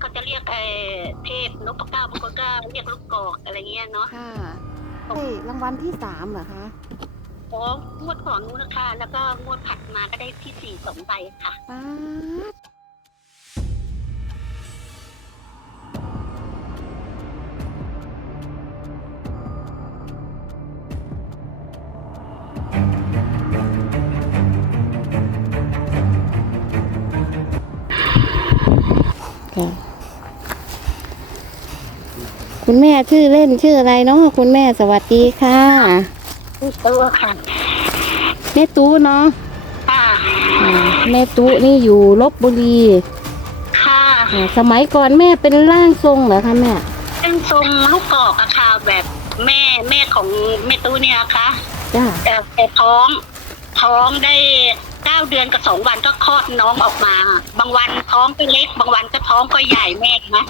เขาจะเรียกไอ้เทพนพเก้าบางคนก็เรียกลูกกอกอะไรเงี้ยเนาะค่ะได้รางวัลที่สามเหรอคะโอ้งวดก่อนนู้นนะคะแล้วก็งวดถัดมาก็ได้ที่สี่สองใบค่ะป้าดค่ะ คุณแม่ชื่อเล่นชื่ออะไรเนาะคุณแม่สวัสดีค่ะตัวค่ะแม่ตู้เนาะค่ะอ่าแม่ตู้นี่อยู่ลบบุรีค่ะอ่าสมัยก่อนแม่เป็นร่างทรงเหรอคะแม่เป็นทรงลูกกอกอะค่ะแบบแม่แม่ของแม่ตู้เนี่ยค่ะจ้าแต่แต่ท้องท้องได้เก้าเดือนกับสองวันก็คลอดน้องออกมา บางวันท้องก็เล็ก บางวันก็ท้องก็ใหญ่แม่นะ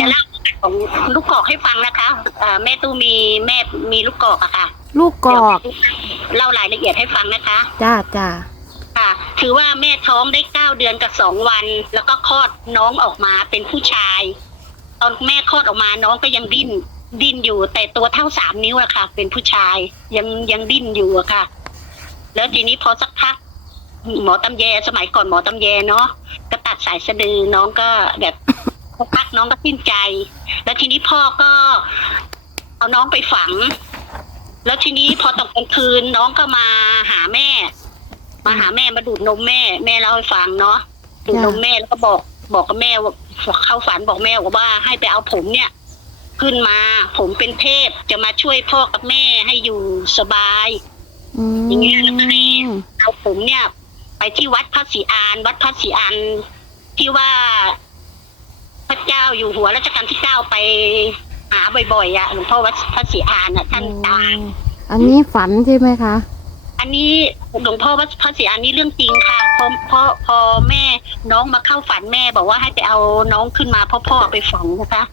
จะเล่า ของลูกกอกให้ฟังนะคะเอ่อแม่ตู้มีแม่มีลูกกอกอะค่ะลูกกอก เดี๋ยวเล่ารายละเอียดให้ฟังนะคะ จ้าจ้าค่ะถือว่าแม่ท้องได้เก้าเดือนกับสองวัน แล้วก็คลอดน้องออกมาเป็นผู้ชาย ตอนแม่คลอดออกมาน้องก็ยังดิ้น ดิ้นอยู่ แต่ตัวเท่าสามนิ้วอะค่ะ เป็นผู้ชายยังยังดิ้นอยู่อะค่ะ แล้วทีนี้พอสักพัก หมอตำแยสมัยก่อนหมอตำแยเนาะก็ตัดสายสะดือน้องก็แบบ สักพักน้องก็สิ้นใจ แล้วทีนี้พ่อก็ เอาน้องไปฝัง แล้วทีนี้พอตกกลางคืนน้องก็มาหาแม่ มาหาแม่มาดูดนมแม่ แม่เล่าให้ฟังเนาะดูดนมแม่แล้วก็บอกบอกกับแม่ว่าเข้าฝันบอกแม่ว่าให้ไปเอาผมเนี่ย ขึ้นมาผมเป็นเทพจะมาช่วยพ่อกับแม่ให้อยู่สบายอย่างเงี้ยแล้วก็ให้เอาผมเนี่ย ไปที่วัดพระศรีอาน วัดพระศรีอานที่ว่า พระเจ้าอยู่หัวรัชกาลที่เก้าไปหาบ่อยๆอะหลวงพ่อวัดพระศรีอานอะท่านตายอันนี้ฝันใช่ไหมคะ อันนี้หลวงพ่อวัดพระศรีอานนี่เรื่องจริงค่ะเพราะเพราะพอแม่น้องมาเข้าฝันแม่บอกว่าให้ไปเอาน้องขึ้นมาเพ่อพ่อไปฝังนะคะ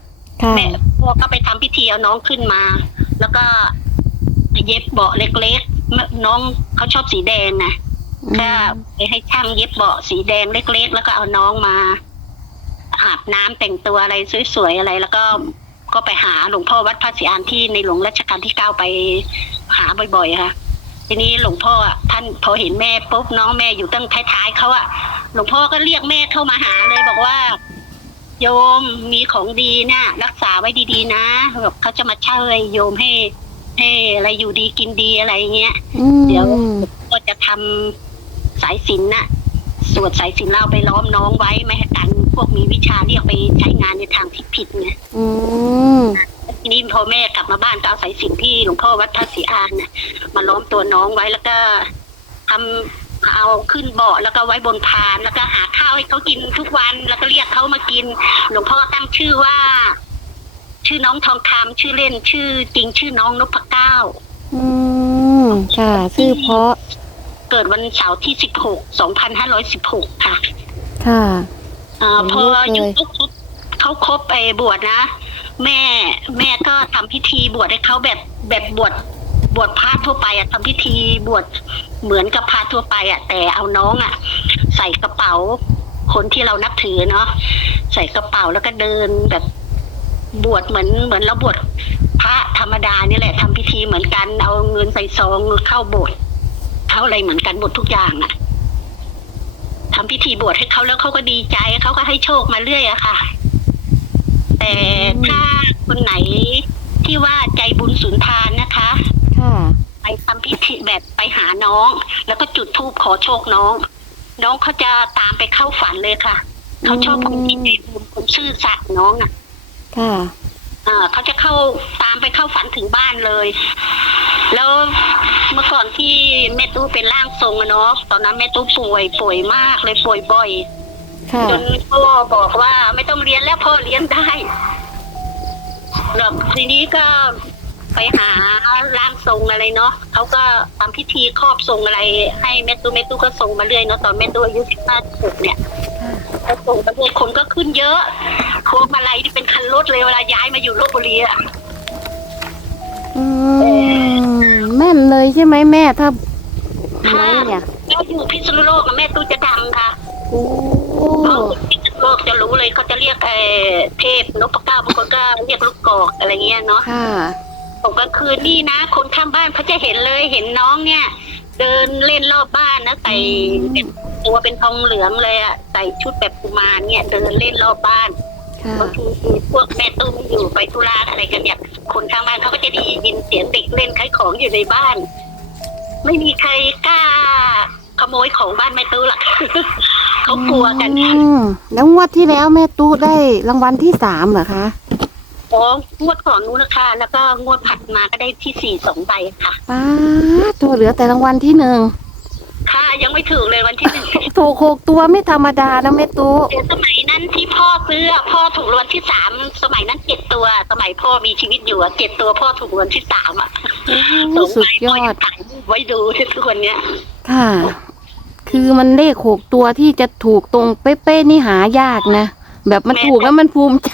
ค่ะแม่พ่อก็ไปทำพิธีเอาน้องขึ้นมา แล้วก็เย็บเบาะเล็กๆน้องเขาชอบสีแดงนะก็ไปให้ช่างเย็บเบาะสีแดงเล็ก ๆ แล้วก็เอาน้องมา อาบน้ำแต่งตัวอะไรสวยๆอะไร แล้วก็ก็ไปหาหลวงพ่อวัดพระศรีอานที่ในหลวงรัชกาลที่เก้าไปหาบ่อยๆค่ะ ทีนี้หลวงพ่ออะท่านพอเห็นแม่ปุ๊บน้องแม่อยู่ตั้งท้ายๆเขาอะหลวงพ่อก็เรียกแม่เข้ามาหาเลยบอกว่า โยมมีของดีเนี่ยรักษาไว้ดีๆนะแบบเขาจะมาเช่าให้โยมให้ให้อะไรอยู่ดีกินดีอะไรเงี้ยอืมเดี๋ยวก็จะทำสายสิญจนน่ะ สวดสายสิญจนเราไปล้อมน้องไว้ไม่ให้กันพวกมีวิชาเรียกไปใช้งานในทางที่ผิดไงอืมทีนี้พอแม่กลับมาบ้านก็เอาสายสิญจนที่หลวงพ่อวัดพระศรีอานน่ะมาล้อมตัวน้องไว้แล้วก็ทำเอาขึ้นเบาะแล้วก็ไว้บนพาน แล้วก็หาข้าวให้เขากินทุกวันแล้วก็เรียกเขามากิน หลวงพ่อตั้งชื่อว่า ชื่อน้องทองคำชื่อเล่นชื่อจริงชื่อน้องนพเก้า อืมค่ะชื่อเพราะ เกิดวันเสาร์ที่16 2516ค่ะค่ะอ่าโอ้พออายุเลยเขาครบเขาครบไปบวชนะ แม่แม่ก็ทำพิธีบวชให้เขาแบบแบบบวชบวชพระทั่วไปอะทำพิธีบวชเหมือนกับพระทั่วไปอะแต่เอาน้องอะใส่กระเป๋า คนที่เรานับถือเนาะใส่กระเป๋าแล้วก็เดินแบบบวชเหมือนเหมือนเราบวชพระธรรมดานี่แหละทำพิธีเหมือนกันเอาเงินใส่ซองเข้าโบสถ์ เข้าอะไรเหมือนกันหมดทุกอย่างอะทำพิธีบวชให้เขาแล้วเขาก็ดีใจเขาก็ให้โชคมาเรื่อยอะค่ะ แต่ถ้าคนไหนที่ว่าใจบุญสุนทานนะคะค่ะไปทำพิธีแบบไปหาน้อง แล้วก็จุดธูปขอโชคน้อง น้องเขาจะตามไปเข้าฝันเลยค่ะ เขาชอบคนที่ใจบุญคนซื่อสัตย์น้องอะค่ะ อ่าเขาจะเข้าตามไปเข้าฝันถึงบ้านเลย แล้วเมื่อก่อนที่แม่ตู้เป็นร่างทรงอะเนาะตอนนั้นแม่ตู้ป่วยป่วยมากเลยป่วยบ่อยค่ะจนพ่อบอกว่าไม่ต้องเรียนแล้วพ่อเรียนได้แล้วทีนี้ก็ไปหาร่างทรงอะไรเนาะเขาก็ทำพิธีครอบทรงอะไร ให้แม่ตู้แม่ตู้ก็ส่งมาเรื่อยเนาะตอนแม่ตู้อายุสิบห้าสิบเนี่ย ก็ส่งมาเรื่อยคนก็ขึ้นเยอะโคมอะไรที่เป็นคันรถเลยเวลาย้ายมาอยู่ลบบุรีอะอืมแม่นเลยใช่ไหมแม่ถ้าหวยเนี่ยแล้วอยู่พิษณุโลกอะแม่ตู้จะดังค่ะโอ้เพราะพิษณุพวกจะรู้เลยเขาจะเรียกเออเทพนพเก้าบางคนก็เรียกลูกกอกอะไรเงี้ยเนาะค่ะตกกลางคืนนี่นะ คนข้างบ้านเขาจะเห็นเลยเห็นน้องเนี่ย เดินเล่นรอบบ้านนะใส่แบบ ตัวเป็นทองเหลืองเลยอะใส่ชุดแบบกุมารเนี่ยเดินเล่นรอบบ้านค่ะบางทีพวกแม่ตุ้มอยู่ไปธุระอะไรกันเนี่ยคนข้างบ้านเขาก็จะได้ยินเสียงเด็กเล่นขายของอยู่ในบ้าน ไม่มีใครกล้าขโมยของบ้านแม่ตู้หรอกเขากลัวกันอืมแล้วงวดที่แล้วแม่ตู้ได้รางวัลที่สามเหรอคะอ๋องวดก่อนนู้นนะคะ แล้วก็งวดผัดมาก็ได้ที่สี่สองใบค่ะป้าดตัวเหลือแต่รางวัลที่หนึ่ง ค่ะยังไม่ถึงเลยวันที่หนึ่งถูกหกตัวไม่ธรรมดานะแม่ตู้เดี๋ยวสมัยนั้นที่พ่อซื้ออะพ่อถูกรางวัลที่สามสมัยนั้นเจ็ดตัว สมัยพ่อมีชีวิตอยู่อะเจ็ดตัวพ่อถูกรางวัลที่สามอะโอ้สุดยอดถ่ายรูปไว้ดูทุกคนเนี้ยค่ะ คือมันเลขหกตัวที่จะถูกตรงเป๊ะๆนี่หายากนะ แบบมันถูกแล้วมันภูมิใจ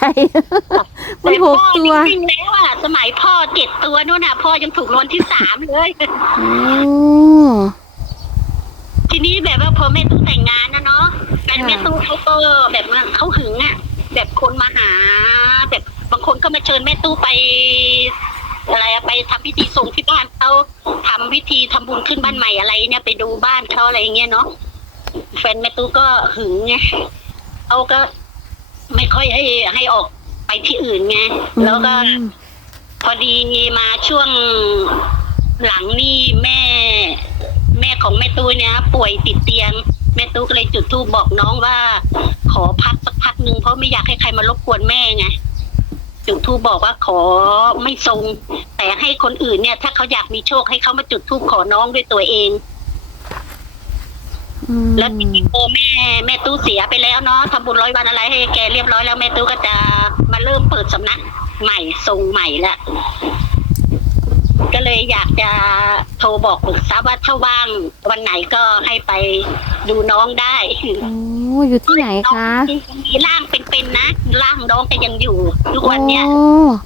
มันหกตัวจริงๆแล้วอะสมัยพ่อเจ็ดตัวนู่นน่ะ พ่อยังถูกรางวัลที่สามเลย โอ้ที นี้แบบว่าพอแม่ตู้แต่งงานนะเนาะแฟนแม่ตู้เขาก็แบบว่าเขาหึงอะแบบคนมาหา แบบบางคนก็มาเชิญแม่ตู้ไป อะไรอะไปทำพิธีส่งที่บ้านเขาทำพิธีทำบุญขึ้นบ้านใหม่อะไรเนี่ยไปดูบ้านเขาอะไรอย่างเงี้ยเนาะแฟนแม่ตู้ก็หึงไงเขาก็ไม่ค่อยให้ให้ออกไปที่อื่นไงแล้วก็พอดีมาช่วงหลังนี่แม่ แม่ของแม่ตู้เนี่ยป่วยติดเตียง แม่ตู้ก็เลยจุดธูปบอกน้องว่า ขอพักสักพักหนึ่งเพราะไม่อยากให้ใครมารบกวนแม่ไงจุดธูปบอกว่าขอไม่ทรง แต่ให้คนอื่นเนี่ย ถ้าเขาอยากมีโชคให้เขามาจุดธูปขอน้องด้วยตัวเองอืมแล้วทีนี้พอแม่แม่ตู้เสียไปแล้วเนาะทำบุญร้อยวันอะไรให้แกเรียบร้อยแล้วแม่ตู้ก็จะมาเริ่มเปิดสำนักใหม่ทรงใหม่ละ ก็เลยอยากจะโทรบอกปรึกษาว่าถ้าว่างวันไหนก็ให้ไปดูน้องได้โอ้อยู่ที่ไหนคะมีร่างเป็นๆนะร่างน้องก็ยังอยู่ทุกวันเนี้ยโอ้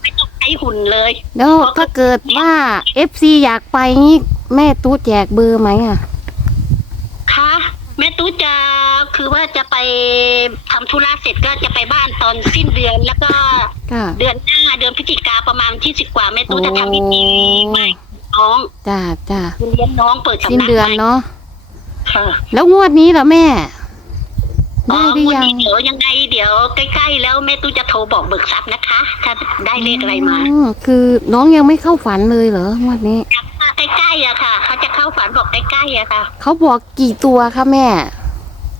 ไม่ต้องใช้หุ่นเลยแล้วถ้าเกิดว่าเอฟซีอยากไปนี่แม่ตู้แจกเบอร์ไหมอะค่ะ แม่ตู้จะคือว่าจะไปทำธุระเสร็จก็จะไปบ้านตอนสิ้นเดือนแล้วก็ค่ะเดือนหน้าเดือนพฤศจิกาประมาณที่สิบกว่าแม่ตู้จะทำพิธีใหม่น้องจ้าจ้าเลี้ยงน้องเปิดสำนักสิ้นเดือนใหม่เนาะค่ะแล้วงวดนี้เหรอแม่อ๋อได้หรือวันยังนี้เดี๋ยวยังไงเดี๋ยวใกล้ๆแล้วแม่ตู้จะโทรบอกเบิกทรัพย์นะคะ ถ้าได้เลขอะไรมาอืมคือน้องยังไม่เข้าฝันเลยเหรองวดนี้อยากมา ใกล้ๆอะค่ะ เขาจะเข้าฝันบอกใกล้ๆอะค่ะ เขาบอกกี่ตัวคะแม่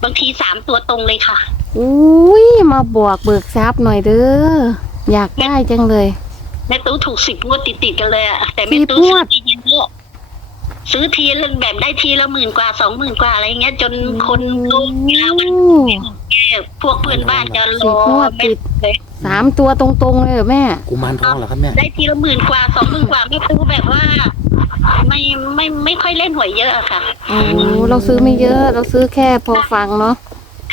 บางทีสามตัวตรงเลยค่ะ อุ้ยมาบอกเบิกทรัพย์หน่อยเด้ออยากได้จังเลย แม่ตู้ถูกสิบงวดติดๆกันเลยอะแต่แม่สิบตู้งซื้วอด ทีเยอะซื้อทีละแบบได้ทีละหมื่นกว่าสองหมื่นกว่าอะไรเงี้ย จนคนรู้เวลาวันแก่พวกเพื่อนบ้านจะรสิอบงวดแม่ติดเลย สามตัวตรงๆเลยเหรอแม่ กุมารทองเหรอครับแม่ ได้ทีละหมื่นกว่าสองหมื่นกว่าแม่ตู้แบบว่า ไม่ไม่ไม่ค่อยเล่นหวยเยอะอะค่ะ โอ้เราซื้อไม่เยอะ เราซื้อแค่พอฟังเนาะ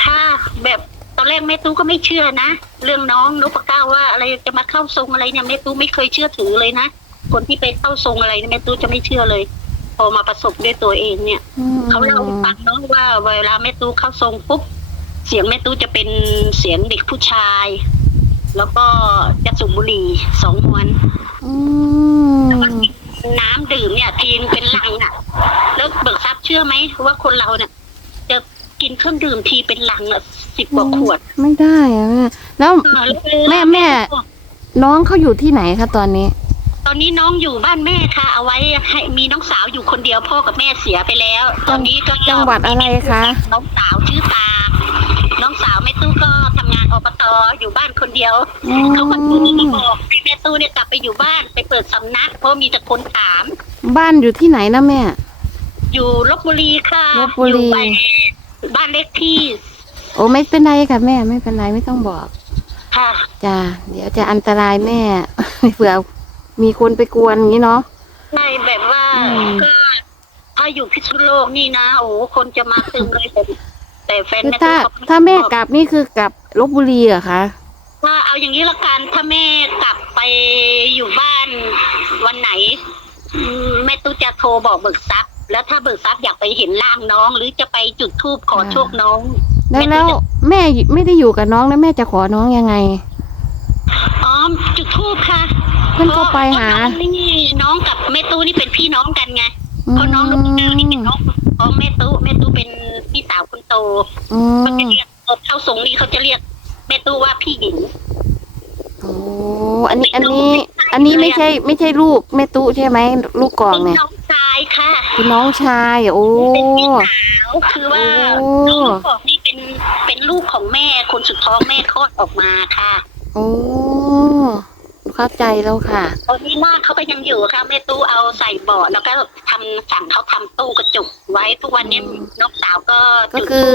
ค่ะ แบบตอนแรกแม่ตู้ก็ไม่เชื่อนะเรื่องน้องนพเก้าว่าอะไรจะมาเข้าทรงอะไรเนี่ยแม่ตู้ไม่เคยเชื่อถือเลยนะคนที่ไปเข้าทรงอะไรเนี่ยแม่ตู้จะไม่เชื่อเลย พอมาประสบด้วยตัวเองเนี่ยอืมเขาเล่าให้ฟังเนาะว่าเวลาแม่ตู้เข้าทรงปุ๊บเสียงแม่ตู้จะเป็นเสียงเด็กผู้ชาย แล้วก็จะสูบบุหรี่สองมวน อืม น้ำดื่มเนี่ยทีนเป็นลังอะ แล้วเบิกทรัพย์เชื่อไหมว่าคนเราเนี่ยจะกินเครื่องดื่มทีเป็นลังอะสิบกว่าขวดไม่ได้อะแม่แล้วเออล้วเวลาแม่แม่ น้องเขาอยู่ที่ไหนคะตอนนี้ ตอนนี้น้องอยู่บ้านแม่ค่ะ เอาไว้ให้มีน้องสาวอยู่คนเดียวพ่อกับแม่เสียไปแล้ว ตอนนี้ก็จังหวัดอะไรคะน้องสาวชื่อตา น้องสาวแม่ตู้ก็ทำงานอบตอยู่บ้านคนเดียวอืเขาก็ตู้มมาบอกให้แม่ตู้เนี่ยกลับไปอยู่บ้านไปเปิดสำนัก เพราะมีแต่คนถาม บ้านอยู่ที่ไหนนะแม่ อยู่ลบบุรีค่ะลพบุรี อยู่ไปบ้านเลขที่โอ้ไม่เป็นไรค่ะแม่ไม่เป็นไรไม่ต้องบอกค่ะ จ้าเดี๋ยวจะอันตรายแม่ เผื่อมีคนไปกวนอย่างนี้เนาะใช่แบบว่าอืม ก็ถ้าอยู่พิษณุโลกนี่นะโอ้โหคนจะมาตึมเลยแต่แต่แฟนคือแม่ถ้าตู้เขถ้าแม่กลับนี่คือกลับลบบุรีเหรอคะว่าเอาอย่างนี้ละกันถ้าแม่กลับไปอยู่บ้านวันไหนอืมแม่ตู้จะโทรบอกเบิกทรัพย์ แล้วถ้าเบิกทรัพย์อยากไปเห็นร่างน้อง หรือจะไปจุดธูปขอโชคน้องแล้วแล้วแม่ไม่ได้อยู่กับน้องแล้วแม่จะขอน้องยังไงอ๋อจุดทูบค่ะเพื่อนก็ไปหาเพระน้องนี่น้องกับแม่ตู้นี่เป็นพี่น้องกันไงอืเพราะน้องลูกแก้วนี่เป็นมน้องของแม่ตู้แม่ตู้เป็นพี่สาวคนโตอืเขาจะมเรียกเข้าทรงนี่เขาจะเรียกแม่ตู้ว่าพี่หญิงโอ้อันนี้อันนี้ อันนี้ไม่ใช่ ไม่ใช่ลูกแม่ตู้ใช่ไหมลูกกล่องเป็นเนี่ยน้องชาย ค่ะคือน้องชายโอ้เป็นพี่สาวคือว่าโอ้น้องลูกกอกนี่เป็นเป็นลูกของแม่คนสุดท้องแม่คลอดออกมาค่ะโอ้เข้าใจแล้วค่ะตอนนี้หน้าเขาก็ยังอยู่ค่ะแม่ตู้เอาใส่เบาะแล้วก็ทำสั่งเขาทำตู้กระจกไว้ทุกวันนี้อืมน้องสาวก็ก็คือ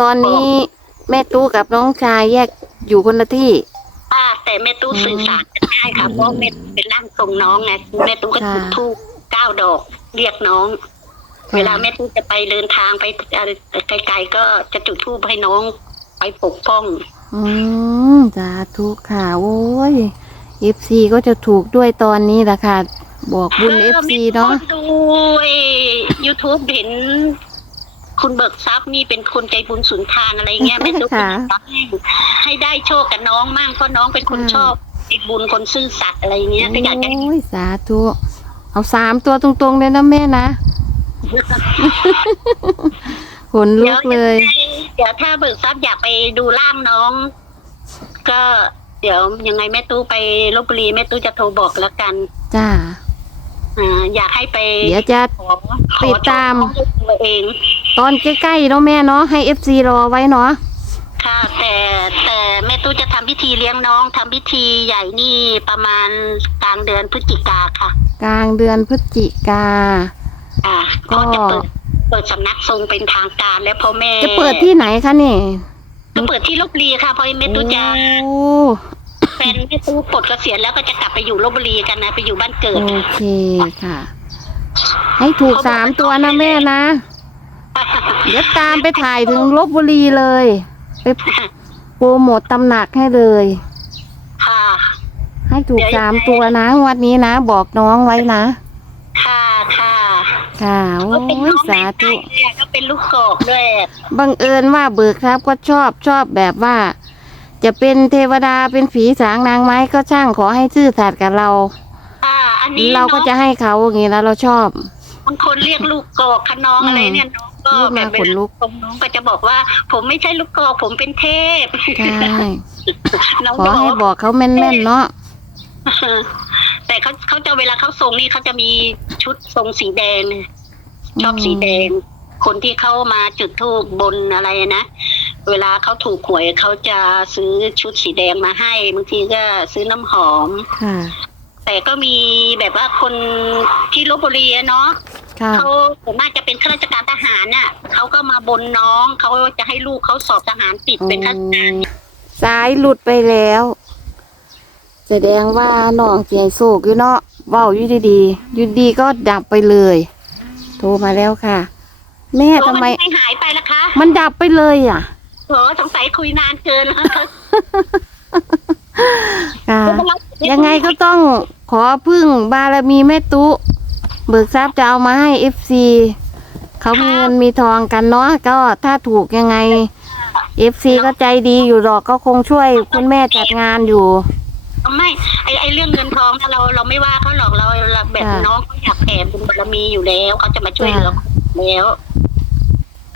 ตอนนี้แม่ตู้กับน้องชายแยกอยู่คนละที่ป้าแต่แม่ตู้อืมสื่อสารกันได้ค่ะเพราะแม่เป็นร่างทรงน้องไงแม่ตู้ก็ค่ะจุดธูปเก้าดอก เรียกน้อง เวลาแม่ตู้จะไปเดินทางไปอะไรไกลๆก็จะจุดธูปให้น้องไปปกป้อง อืมสาธุค่ะโอ้ยเอฟซีก็จะถูกด้วยตอนนี้แหละค่ะ บอกบุญเอฟซีเนาะดูยูทูบเห็น คุณเบิกทรัพย์นี่เป็นคนใจบุญสุนทานอะไรเงี้ยแม่ตุ๊กค่ะให้ให้ได้โชคกับน้องมั่งเพราะน้องเป็นคนค่ะชอบใจบุญคนซื่อสัตย์อะไรเงี้ยก็อยากจะโอ้ยสาธุ เอาสามตัวตรงๆเลยนะแม่นะขนลุกเลย เดี๋ยวถ้าเบิกทรัพย์อยากไปดูร่างน้อง ก็เดี๋ยวยังไงแม่ตู้ไปลบบุรีแม่ตู้จะโทรบอกแล้วกัน จ้าอ่าอยากให้ไปเดี๋ยวจะขอขอติดตามโชคด้วยตัวเอง ตอนใกล้ๆเนาะแม่เนาะให้เอฟซีรอไว้เนาะค่ะ แต่แต่แม่ตู้จะทำพิธีเลี้ยงน้องทำพิธีใหญ่นี่ประมาณกลางเดือนพฤศจิกาค่ะ กลางเดือนพฤศจิกา อ่าก็ก็จะเปิดเปิดสำนักทรงเป็นทางการแล้วพ่อแม่จะเปิดที่ไหนคะนี่จะเปิดที่ลบบุรีค่ะเพราะแม่ตู้จะโอ้แฟนแม่ตู้ปลดเกษียณแล้วก็จะกลับไปอยู่ลบบุรีกันนะไปอยู่บ้านเกิดโอเคค่ะ ให้ถูกสามตัวนะแม่นะเดี๋ยวตามไปถ่ายถึงลบบุรีเลย ไปโปรโมทตำหนักให้เลยค่ะ ให้ถูกเดี๋ยวสามยังไงตัวนะงวันนี้นะ บอกน้องไว้นะ ค่ะค่ะค่ะโอ้ก็เป็นยน้องสาธุแม่ได้ก็เป็นลูกกอกด้วย บังเอิญว่าเบิกครับก็ชอบชอบแบบว่า จะเป็นเทวดาเป็นผีสางนางไม้ก็ช่างขอให้ซื่อสัตย์กับเรา อ่า อันนี้เราก็น้องจะให้เขาอย่างนี้แล้วเราชอบ บางคนเรียกลูกกอกคะน้องอะไรเนี่ยน้องก็ลูกแบมาบขนลุก ผมน้องก็จะบอกว่า ผมไม่ใช่ลูกกอกผมเป็นเทพ ใช่น้องขอก็บอกให้ว่าบอกเขาแม่นๆเนาะ แต่เขาเขาจะเวลาเขาทรงนี่เขาจะมีชุดทรงสีแดงชอบสีแดง คนที่เข้ามาจุดธูปบนอะไรนะเวลาเขาถูกหวยเขาจะซื้อชุดสีแดงมาให้บางทีก็ซื้อน้ำหอมค่ะแต่ก็มีแบบว่าคนที่ลบบุรีอะเนาะค่ะเขาส่วนมากจะเป็นข้าราชการทหารน่ะเขาก็มาบนน้องเขาจะให้ลูกเขาสอบทหารติดเป็นข้าราชการสายหลุดไปแล้ว แสดงว่าน้องเสียโศกอยู่เนาะเว้าอยู่ดีๆอยู่ดีก็ดับไปเลย โทรมาแล้วค่ะ แม่โอ้ทำไมนไม่หายไปละคะมันดับไปเลยอะโอ้สงสัยคุยนานเกินค่ะยังไงก็ต้องขอพึ่งบารมีแม่ตุเบิกทรัพย์จะเอามาให้เอฟซีเขามีเงินมีทองกันเนาะก็ถ้าถูกยังไงเอฟซีก็ใจดีอยู่หรอกก็คงช่วยคุณแม่จัดงานอยู่ ไม่ไอไอเรื่องเงินทองนะเราเราไม่ว่าเขาหรอกเราเราแบบค่ะน้องเขาอยากแผ่บุญบารมีอยู่แล้วเขาจะมาช่วยเหลือค่ะแล้ว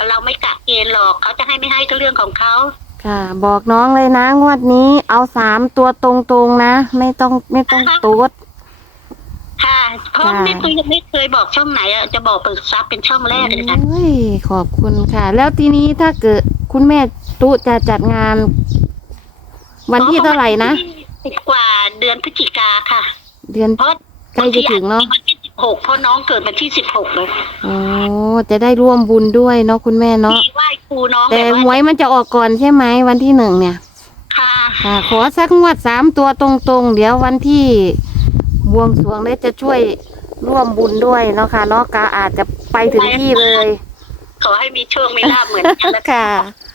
เราไม่กะเกณฑ์หรอกเขาจะให้ไม่ให้ก็เรื่องของเขาค่ะ บอกน้องเลยนะงวดนี้เอาสามตัวตรงๆนะ ไม่ต้องไม่ต้องตูดค่ะเพราะค่ะแม่ตุ้ยยังไม่เคยบอกช่องไหนอะจะบอกเปิดซับเป็นช่องแรกเลยค่ะโอ้ยขอบคุณค่ะ แล้วทีนี้ถ้าเกิดคุณแม่ตุจะจัดงาน วันที่เท่าไหร่นะสิบ กว่าเดือนพฤศจิกาค่ะ เดือนเพราะใกล้จะถึงเนาะวันที่สิบหกเพราะน้องเกิดวันที่สิบหกเลยโอ้จะได้ร่วมบุญด้วยเนาะคุณแม่เนาะมีไหว้ครูน้องแต่แบบหวว่ายมันจะออกก่อนใช่ไหมวันที่หนึ่งเนี่ย ค่ะค่ะ ขอสักงวดสามตัวตรงๆ เดี๋ยววันที่บวงสรวงเนี่ยจะช่วยร่วมบุญด้วยเนาะค่ะเนาะก็อาจจะไปถึงที่เลย ขอให้มีโชคมีลาภเหมือนกันแล้วค่ะค่ะ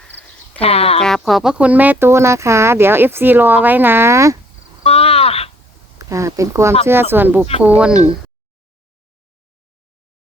ค่ะกราบขอบพระคุณแม่ตู้นะคะ เดี๋ยวเอฟซีรอไว้นะก็ค่ะ เป็นความเชื่อส่วนบุคคล